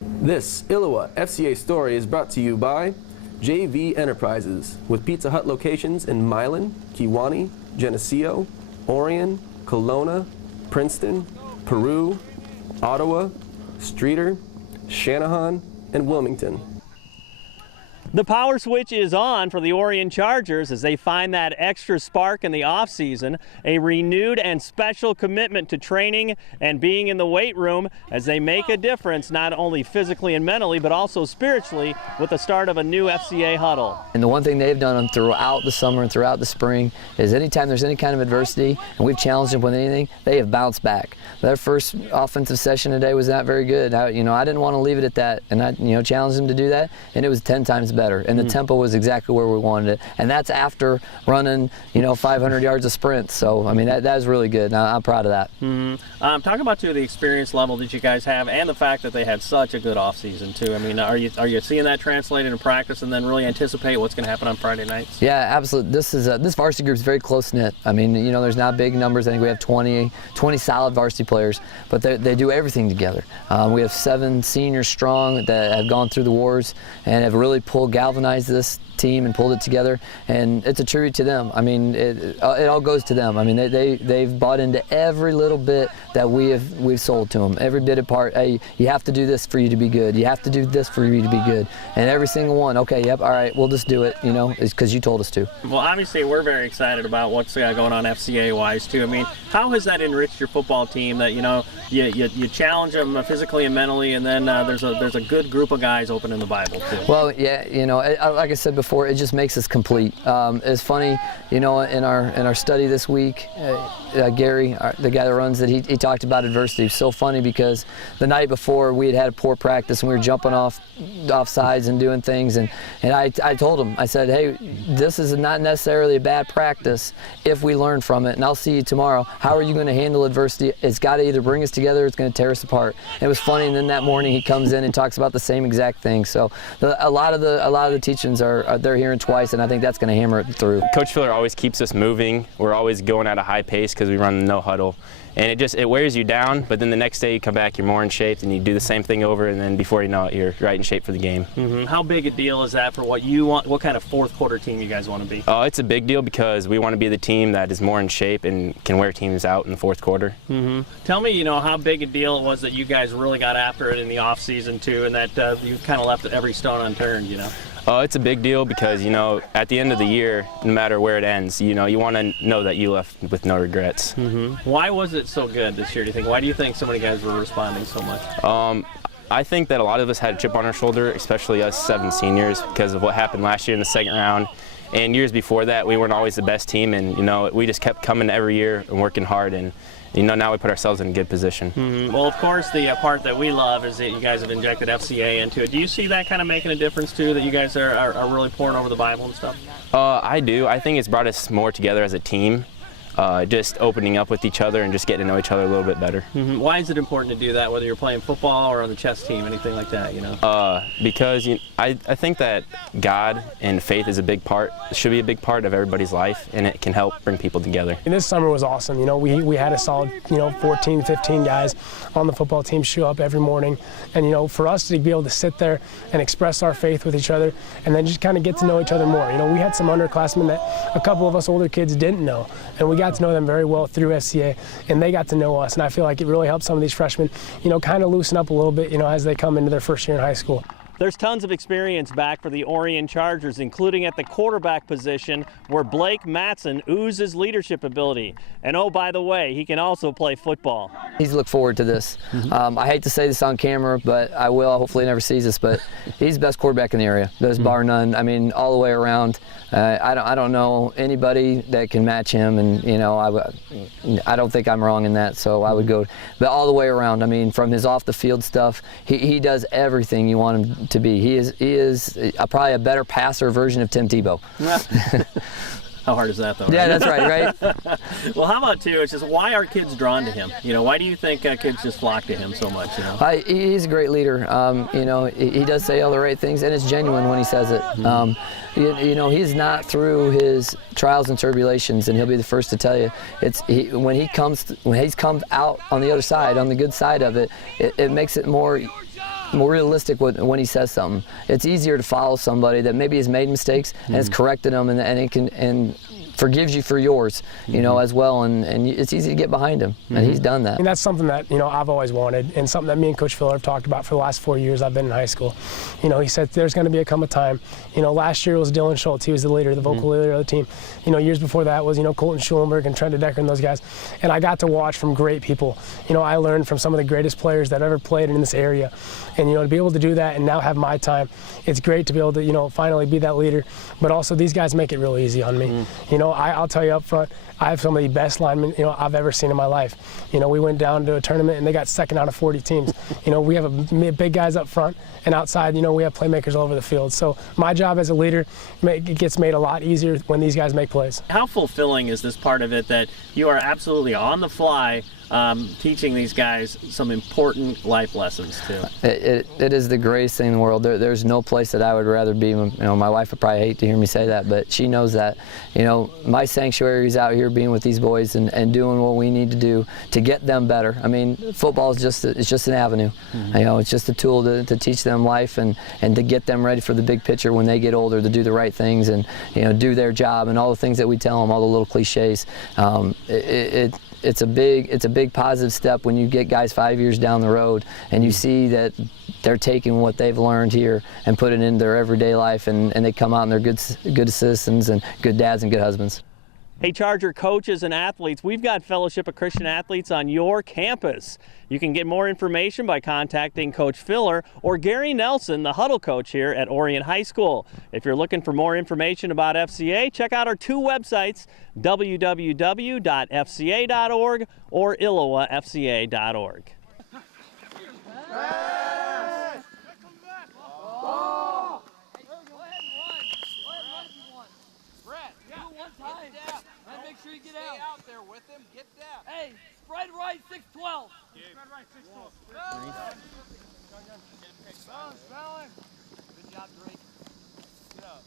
This ILLOWA FCA story is brought to you by JV Enterprises, with Pizza Hut locations in Milan, Kewanee, Geneseo, Orion, Kelowna, Princeton, Peru, Ottawa, Streator, Shanahan, and Wilmington. The power switch is on for the Orion Chargers as they find that extra spark in the offseason, a renewed and special commitment to training and being in the weight room as they make a difference not only physically and mentally but also spiritually with the start of a new FCA huddle. And the one thing they've done throughout the summer and throughout the spring is anytime there's any kind of adversity and we've challenged them with anything, they have bounced back. Their first offensive session today was not very good. I didn't want to leave it at that, and I challenged them to do that, and it was 10 times better. And the tempo was exactly where we wanted it. And that's after running, 500 yards of sprints. So, I mean, that is really good. And I'm proud of that. Talk about, too, the experience level that you guys have and the fact that they had such a good offseason, too. I mean, are you seeing that translated in practice and then really anticipate what's going to happen on Friday nights? Yeah, absolutely. This varsity group is very close-knit. I mean, there's not big numbers. I think we have 20 solid varsity players, but they do everything together. We have 7 seniors strong that have gone through the wars and have really galvanized this team and pulled it together, and it's a tribute to them. I mean, it all goes to them. I mean, they've bought into every little bit that we've sold to them. Every bit of part. Hey, you have to do this for you to be good. You have to do this for you to be good. And every single one. Okay, yep, all right, we'll just do it. It's because you told us to. Well, obviously, we're very excited about what's going on FCA-wise too. I mean, how has that enriched your football team? That you challenge them physically and mentally, and then there's a good group of guys opening the Bible too. Well, yeah, like I said before, it just makes us complete. It's funny, in our study this week, Gary, the guy that runs it, he talked about adversity. It's so funny because the night before we had a poor practice and we were jumping off sides and doing things, and I told him, I said, hey, this is not necessarily a bad practice if we learn from it, and I'll see you tomorrow. How are you going to handle adversity? It's got to either bring us together or it's going to tear us apart. It was funny, and then that morning he comes in and talks about the same exact thing. So a lot of the teachings they're hearing twice, and I think that's going to hammer it through. Coach Filler always keeps us moving. We're always going at a high pace because we run the no huddle, and it wears you down. But then the next day you come back, you're more in shape, and you do the same thing over, and then before you know it, you're right in shape for the game. How big a deal is that for what you want? What kind of fourth quarter team you guys want to be? It's a big deal because we want to be the team that is more in shape and can wear teams out in the fourth quarter. Tell me, how big a deal it was that you guys really got after it in the off season too, and that you kind of left every stone unturned. It's a big deal because, at the end of the year, no matter where it ends, you want to know that you left with no regrets. Why was it so good this year, do you think? Why do you think so many guys were responding so much? I think that a lot of us had a chip on our shoulder, especially us 7 seniors, because of what happened last year in the second round. And years before that, we weren't always the best team, and, we just kept coming every year and working hard, and now we put ourselves in a good position. Well, of course, the part that we love is that you guys have injected FCA into it. Do you see that kind of making a difference, too, that you guys are really pouring over the Bible and stuff? I do. I think it's brought us more together as a team. Just opening up with each other and just getting to know each other a little bit better. Why is it important to do that, whether you're playing football or on the chess team, anything like that, Because I think that God and faith is should be a big part of everybody's life, and it can help bring people together. And this summer was awesome. We had a solid, 14, 15 guys on the football team show up every morning. And, for us to be able to sit there and express our faith with each other and then just kind of get to know each other more. We had some underclassmen that a couple of us older kids didn't know, and we got to know them very well through FCA, and they got to know us. And I feel like it really helped some of these freshmen, kind of loosen up a little bit, as they come into their first year in high school. There's tons of experience back for the Orion Chargers, including at the quarterback position, where Blake Matson oozes leadership ability. And oh, by the way, he can also play football. He's looked forward to this. I hate to say this on camera, but I will. Hopefully he never sees this, but he's the best quarterback in the area. There's bar none. I mean, all the way around. I don't know anybody that can match him, and I don't think I'm wrong in that. So I would go, but all the way around. I mean, from his off the field stuff, he does everything you want him to be. He is probably a better passer version of Tim Tebow. How hard is that, though? Yeah, that's right, Well, how about, too, it's just why are kids drawn to him? Why do you think kids just flock to him so much? He's a great leader. He does say all the right things, and it's genuine when he says it. He's not through his trials and tribulations, and he'll be the first to tell you. When he's come out on the other side, on the good side of it, it makes it more more realistic when he says something. It's easier to follow somebody that maybe has made mistakes and has corrected them, and it can forgives you for yours, you know, as well, and it's easy to get behind him, and he's done that. And that's something that, you know, I've always wanted, and something that me and Coach Filler have talked about for the last 4 years I've been in high school. You know, he said there's going to come a time, you know, last year was Dylan Schultz, he was the leader, the vocal leader of the team. You know, years before that was, you know, Colton Schulenberg and Trent Decker and those guys, and I got to watch from great people. You know, I learned from some of the greatest players that ever played in this area, and, you know, to be able to do that and now have my time, it's great to be able to, you know, finally be that leader, but also these guys make it real easy on me. You know, I'll tell you up front, I have some of the best linemen, you know, I've ever seen in my life. You know, we went down to a tournament and they got second out of 40 teams. You know, we have big guys up front, and outside, you know, we have playmakers all over the field. So my job as a leader, it gets made a lot easier when these guys make plays. How fulfilling is this part of it, that you are absolutely on the fly teaching these guys some important life lessons too? It is the greatest thing in the world. There's no place that I would rather be. You know, my wife would probably hate to hear me say that, but she knows that. You know, my sanctuary is out here being with these boys and doing what we need to do to get them better. I mean, football is just an avenue. You know, it's just a tool to teach them life and to get them ready for the big picture when they get older, to do the right things and, you know, do their job and all the things that we tell them, all the little cliches. It's a big positive step when you get guys 5 years down the road and you see that they're taking what they've learned here and putting it in their everyday life, and they come out and they're good citizens and good dads and good husbands. Hey, Charger coaches and athletes, we've got Fellowship of Christian Athletes on your campus. You can get more information by contacting Coach Filler or Gary Nelson, the huddle coach here at Orion High School. If you're looking for more information about FCA, check out our two websites, www.fca.org or ILLOWAFCA.org. Get out there with him. Get down. Hey, spread right 612. Spread right 612. Good job, Drake. Get up.